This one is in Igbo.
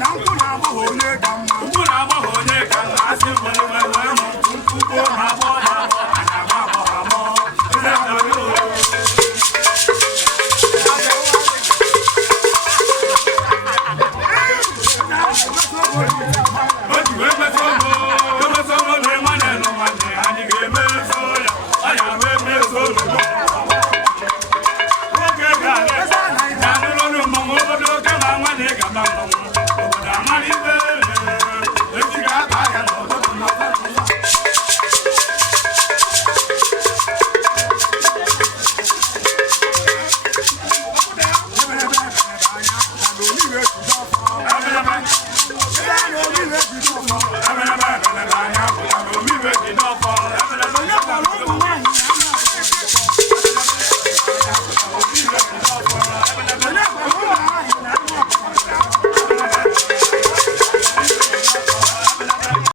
na nkụ na-agba onye ka mma nkụ na-agba onye ka mma asị nwere nwere nkụ na-agba What you